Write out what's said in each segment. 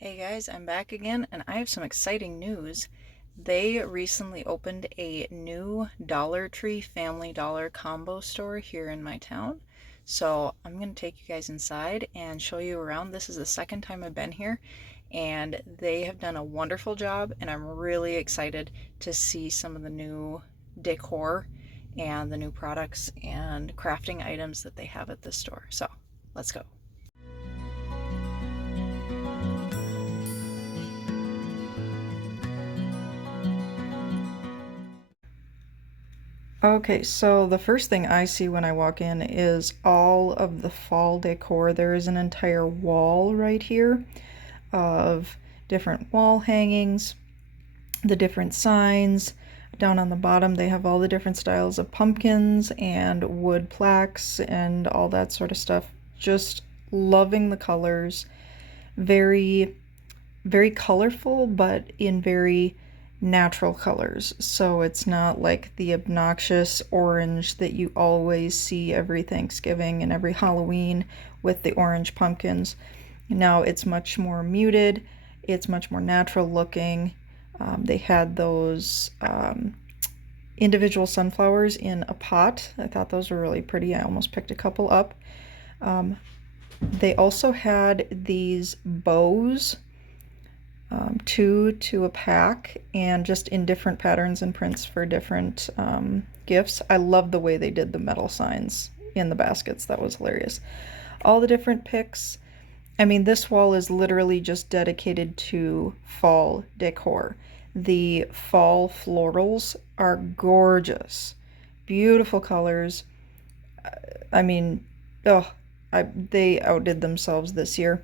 Hey guys, I'm back again and I have some exciting news. They recently opened a new Dollar Tree Family Dollar combo store here in my town. So I'm going to take you guys inside and show you around. This is the second time I've been here and they have done a wonderful job and I'm really excited to see some of the new decor and the new products and crafting items that they have at this store. So let's go. Okay, so the first thing I see when I walk in is all of the fall decor. There is an entire wall right here of different wall hangings, the different signs. Down on the bottom, they have all the different styles of pumpkins and wood plaques and all that sort of stuff. Just loving the colors. Very, very colorful, but in very natural colors. So it's not like the obnoxious orange that you always see every Thanksgiving and every Halloween with the orange pumpkins. Now it's much more muted, it's much more natural looking. They had those individual sunflowers in a pot. I thought those were really pretty. I almost picked a couple up. They also had these bows, two to a pack, and just in different patterns and prints for different gifts. I love the way they did the metal signs in the baskets. That was hilarious. All the different picks. I mean, this wall is literally just dedicated to fall decor. The fall florals are gorgeous. Beautiful colors. I mean, oh, they outdid themselves this year.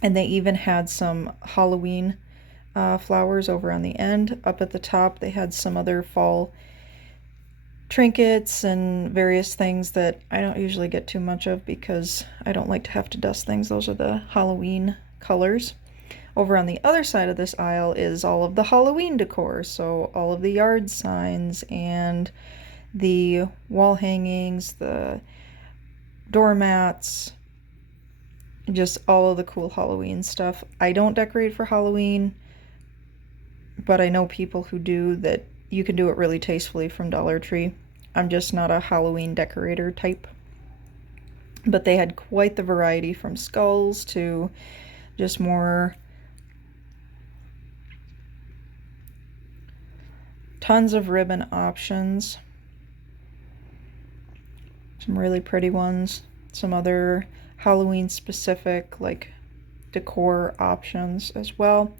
And they even had some Halloween flowers over on the end. Up at the top, they had some other fall trinkets and various things that I don't usually get too much of because I don't like to have to dust things. Those are the Halloween colors. Over on the other side of this aisle is all of the Halloween decor. So all of the yard signs and the wall hangings, the doormats, just all of the cool Halloween stuff. I don't decorate for Halloween, but I know people who do, that you can do it really tastefully from Dollar Tree. I'm just not a Halloween decorator type. But they had quite the variety from skulls to just more, tons of ribbon options. Some really pretty ones. Some other Halloween specific like decor options as well.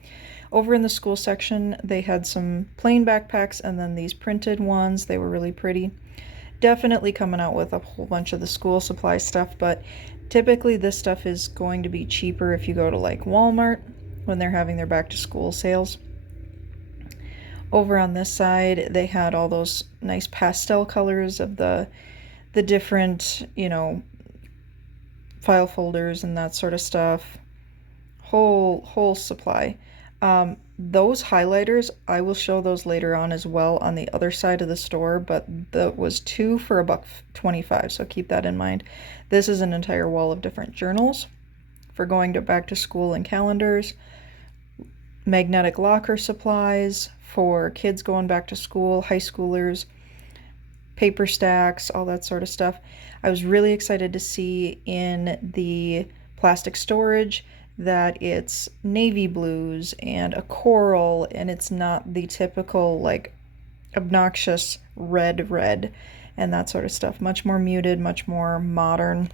Over in the school section, they had some plain backpacks and then these printed ones. They were really pretty. Definitely coming out with a whole bunch of the school supply stuff, but typically this stuff is going to be cheaper if you go to like Walmart when they're having their back to school sales. Over on this side, they had all those nice pastel colors of the different, file folders and that sort of stuff. Whole supply. Those highlighters, I will show those later on as well on the other side of the store, but that was two for $1.25, so keep that in mind. This is an entire wall of different journals for going to back to school and calendars, magnetic locker supplies for kids going back to school, high schoolers, paper stacks, all that sort of stuff. I was really excited to see in the plastic storage that it's navy blues and a coral, and it's not the typical like obnoxious red and that sort of stuff. Much more muted, much more modern,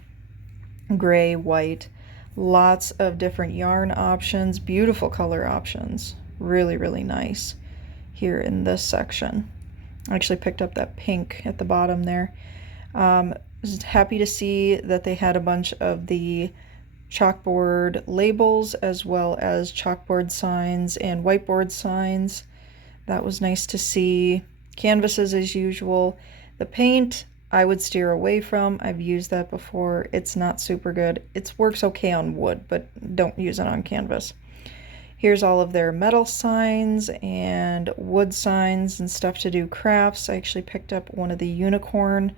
gray, white. Lots of different yarn options, beautiful color options. Really, really nice here in this section. I actually picked up that pink at the bottom there. Was happy to see that they had a bunch of the chalkboard labels as well as chalkboard signs and whiteboard signs. That was nice to see. Canvases as usual. The paint I would steer away from. I've used that before. It's not super good. It works okay on wood, but don't use it on canvas. Here's all of their metal signs and wood signs and stuff to do crafts. I actually picked up one of the unicorn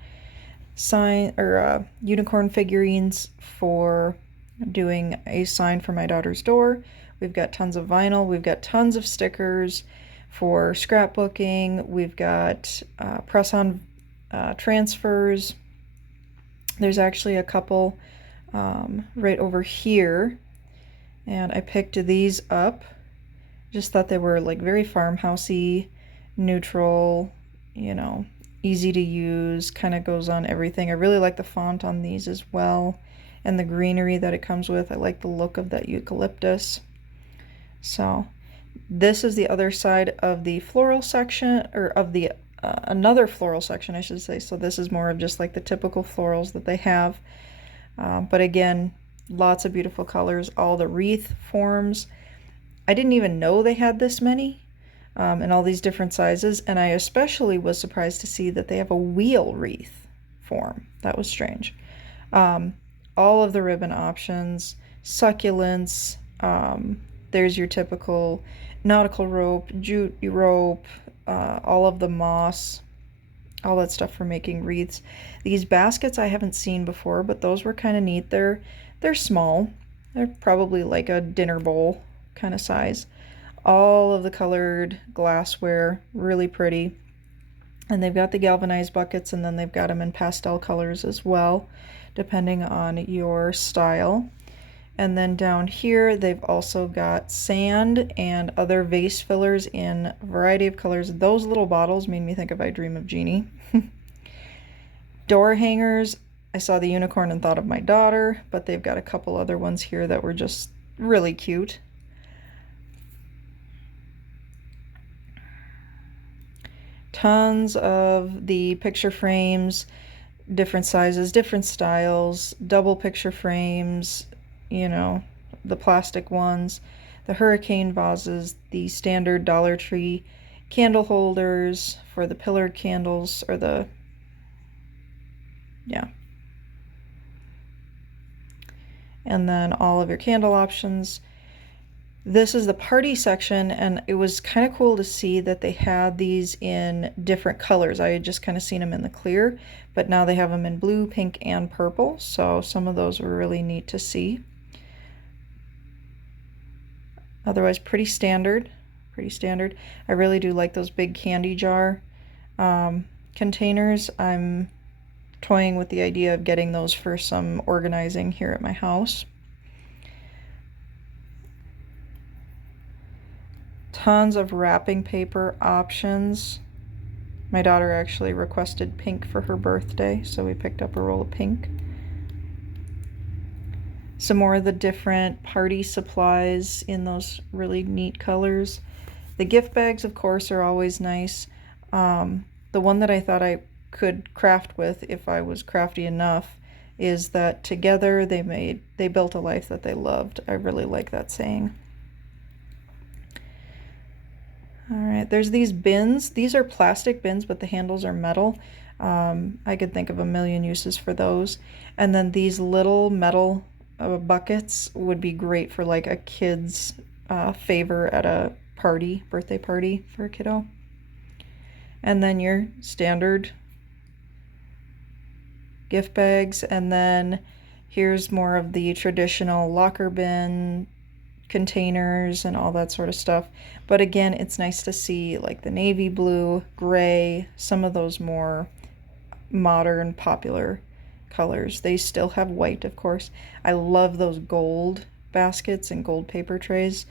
unicorn figurines for doing a sign for my daughter's door. We've got tons of vinyl. We've got tons of stickers for scrapbooking. We've got press-on transfers. There's actually a couple right over here, and I picked these up. Just thought they were like very farmhousey, neutral, you know, easy to use, kind of goes on everything. I really like the font on these as well, and the greenery that it comes with. I like the look of that eucalyptus. So this is the other side of the floral section, or of the another floral section, I should say. So this is more of just like the typical florals that they have. But again, lots of beautiful colors, all the wreath forms. I didn't even know they had this many in all these different sizes, and I especially was surprised to see that they have a wheel wreath form. That was strange. All of the ribbon options, succulents, there's your typical nautical rope, jute rope, all of the moss, all that stuff for making wreaths. These baskets I haven't seen before, but those were kind of neat. They're small. They're probably like a dinner bowl kind of size. All of the colored glassware, really pretty. And they've got the galvanized buckets, and then they've got them in pastel colors as well, depending on your style. And then down here, they've also got sand and other vase fillers in a variety of colors. Those little bottles made me think of I Dream of Jeannie. Door hangers, I saw the unicorn and thought of my daughter, but they've got a couple other ones here that were just really cute. Tons of the picture frames, different sizes, different styles, double picture frames, you know, the plastic ones, the hurricane vases, the standard Dollar Tree candle holders for the pillared candles, or the, yeah. And then all of your candle options. This is the party section, and it was kind of cool to see that they had these in different colors. I had just kind of seen them in the clear, but now they have them in blue, pink, and purple, so some of those were really neat to see. Otherwise, pretty standard. I really do like those big candy jar containers. I'm toying with the idea of getting those for some organizing here at my house. Tons of wrapping paper options. My daughter actually requested pink for her birthday, so we picked up a roll of pink. Some more of the different party supplies in those really neat colors. The gift bags, of course, are always nice. The one that I thought I could craft with, if I was crafty enough, is that together they built a life that they loved. I really like that saying. All right, there's these bins. These are plastic bins, but the handles are metal. I could think of a million uses for those. And then these little metal buckets would be great for like a kid's favor at a party, birthday party for a kiddo. And then your standard gift bags, and then here's more of the traditional locker bin containers and all that sort of stuff. But again, it's nice to see like the navy blue, gray, some of those more modern popular colors. They still have white, of course. I love those gold baskets and gold paper trays.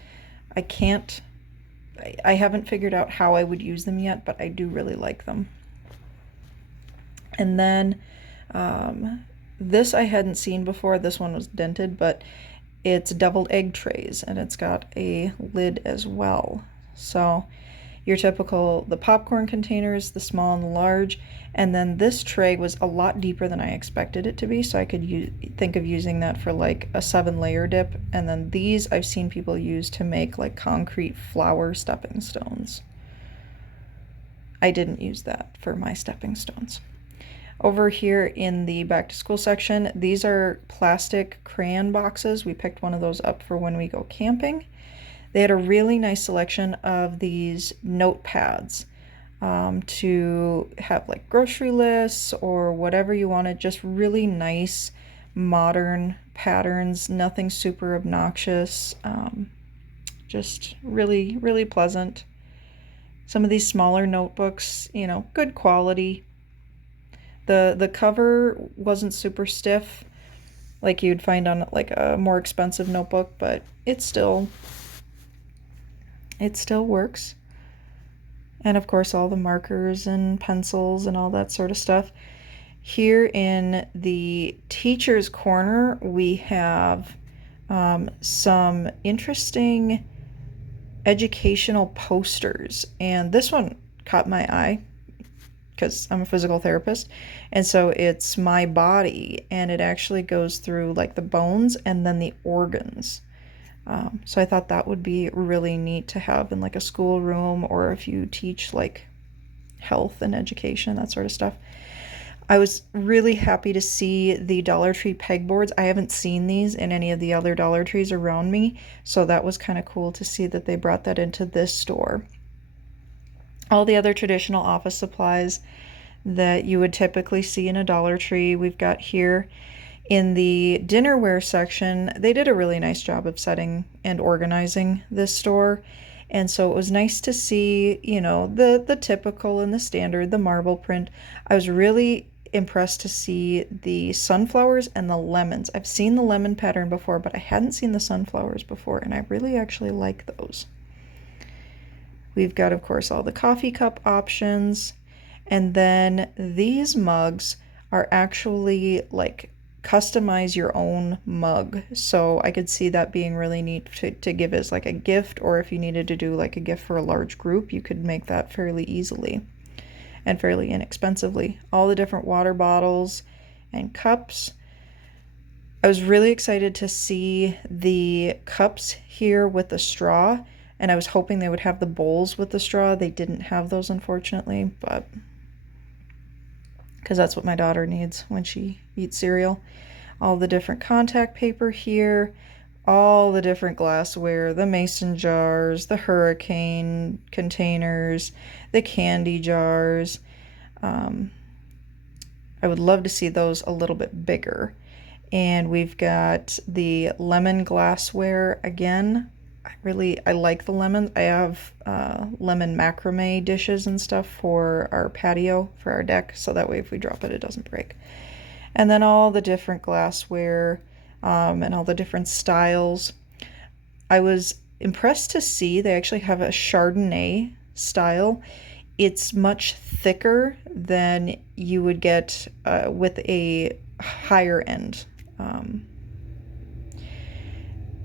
I haven't figured out how I would use them yet, but I do really like them. And then this I hadn't seen before. This one was dented, but it's deviled egg trays, and it's got a lid as well. So your typical, the popcorn containers, the small and the large, and then this tray was a lot deeper than I expected it to be, so I could think of using that for like a 7-layer dip. And then these I've seen people use to make like concrete flower stepping stones. I didn't use that for my stepping stones. Over here in the back to school section, these are plastic crayon boxes. We picked one of those up for when we go camping. They had a really nice selection of these notepads to have like grocery lists or whatever you wanted, just really nice modern patterns, nothing super obnoxious. Just really, really pleasant. Some of these smaller notebooks, you know, good quality. The cover wasn't super stiff like you'd find on like a more expensive notebook, but it still works. And of course all the markers and pencils and all that sort of stuff. Here in the teacher's corner, we have some interesting educational posters, and this one caught my eye because I'm a physical therapist, and so it's my body, and it actually goes through like the bones and then the organs. So I thought that would be really neat to have in like a schoolroom, or if you teach like health and education, that sort of stuff. I was really happy to see the Dollar Tree pegboards. I haven't seen these in any of the other Dollar Trees around me, so that was kind of cool to see that they brought that into this store. All the other traditional office supplies that you would typically see in a Dollar Tree, we've got here. In the dinnerware section, they did a really nice job of setting and organizing this store. And so it was nice to see, you know, the typical and the standard, the marble print. I was really impressed to see the sunflowers and the lemons. I've seen the lemon pattern before, but I hadn't seen the sunflowers before, and I really actually like those. We've got, of course, all the coffee cup options. And then these mugs are actually like customize your own mug. So I could see that being really neat to give as like a gift, or if you needed to do like a gift for a large group, you could make that fairly easily and fairly inexpensively. All the different water bottles and cups. I was really excited to see the cups here with the straw, and I was hoping they would have the bowls with the straw. They didn't have those, unfortunately, but because that's what my daughter needs when she eats cereal. All the different contact paper here, all the different glassware, the mason jars, the hurricane containers, the candy jars. I would love to see those a little bit bigger. And we've got the lemon glassware again. I like the lemons. I have lemon macrame dishes and stuff for our patio, for our deck, so that way if we drop it, it doesn't break. And then all the different glassware and all the different styles. I was impressed to see they actually have a Chardonnay style. It's much thicker than you would get with a higher end.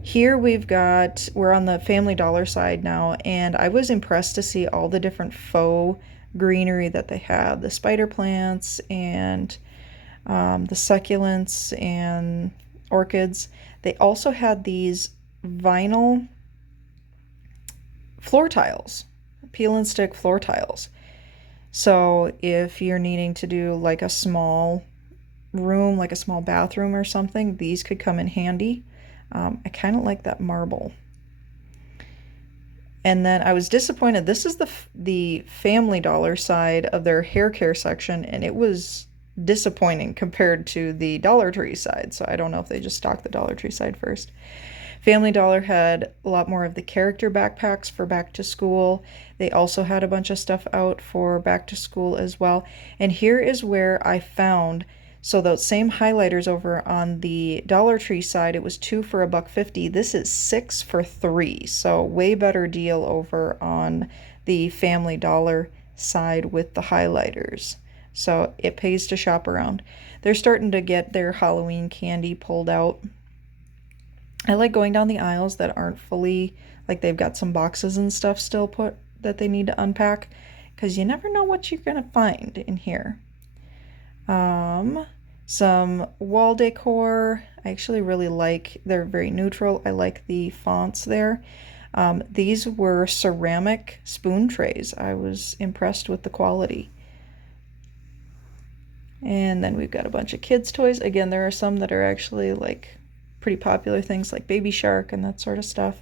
Here we're on the Family Dollar side now, and I was impressed to see all the different faux greenery that they had. The spider plants and the succulents and orchids. They also had these vinyl floor tiles, peel and stick floor tiles. So if you're needing to do like a small room, like a small bathroom or something, these could come in handy. I kind of like that marble. And then I was disappointed. This is the Family Dollar side of their hair care section, and it was disappointing compared to the Dollar Tree side. So I don't know if they just stocked the Dollar Tree side first. Family Dollar had a lot more of the character backpacks for back to school. They also had a bunch of stuff out for back to school as well. And here is where I found, so those same highlighters over on the Dollar Tree side, it was 2 for $1.50. This is 6 for $3. So way better deal over on the Family Dollar side with the highlighters. So it pays to shop around. They're starting to get their Halloween candy pulled out. I like going down the aisles that aren't fully, like they've got some boxes and stuff still put that they need to unpack, because you never know what you're going to find in here. Some wall decor. I actually really like, they're very neutral. I like the fonts there. These were ceramic spoon trays. I was impressed with the quality. And then we've got a bunch of kids' toys. Again, there are some that are actually like pretty popular things like Baby Shark and that sort of stuff.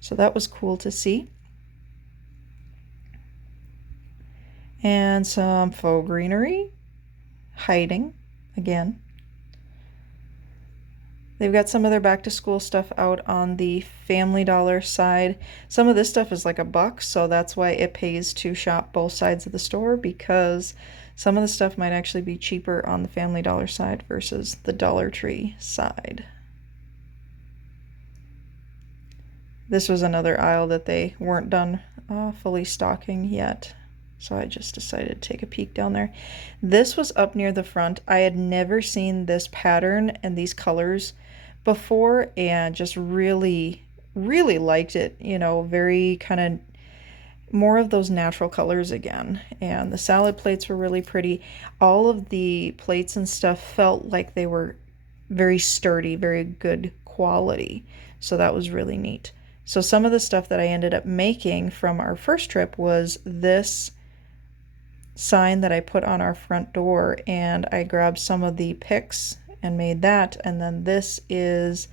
So that was cool to see. And some faux greenery. Hiding again. They've got some of their back to school stuff out on the Family Dollar side. Some of this stuff is like $1, so that's why it pays to shop both sides of the store, because some of the stuff might actually be cheaper on the Family Dollar side versus the Dollar Tree side. This was another aisle that they weren't done fully stocking yet, so I just decided to take a peek down there. This was up near the front. I had never seen this pattern and these colors before, and just really, really liked it. You know, very kind of more of those natural colors again. And the salad plates were really pretty. All of the plates and stuff felt like they were very sturdy, very good quality. So that was really neat. So some of the stuff that I ended up making from our first trip was this sign that I put on our front door, and I grabbed some of the picks and made that. And then this is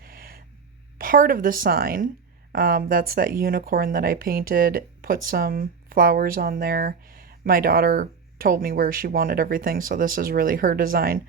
part of the sign. That's that unicorn that I painted, put some flowers on there. My daughter told me where she wanted everything, so this is really her design.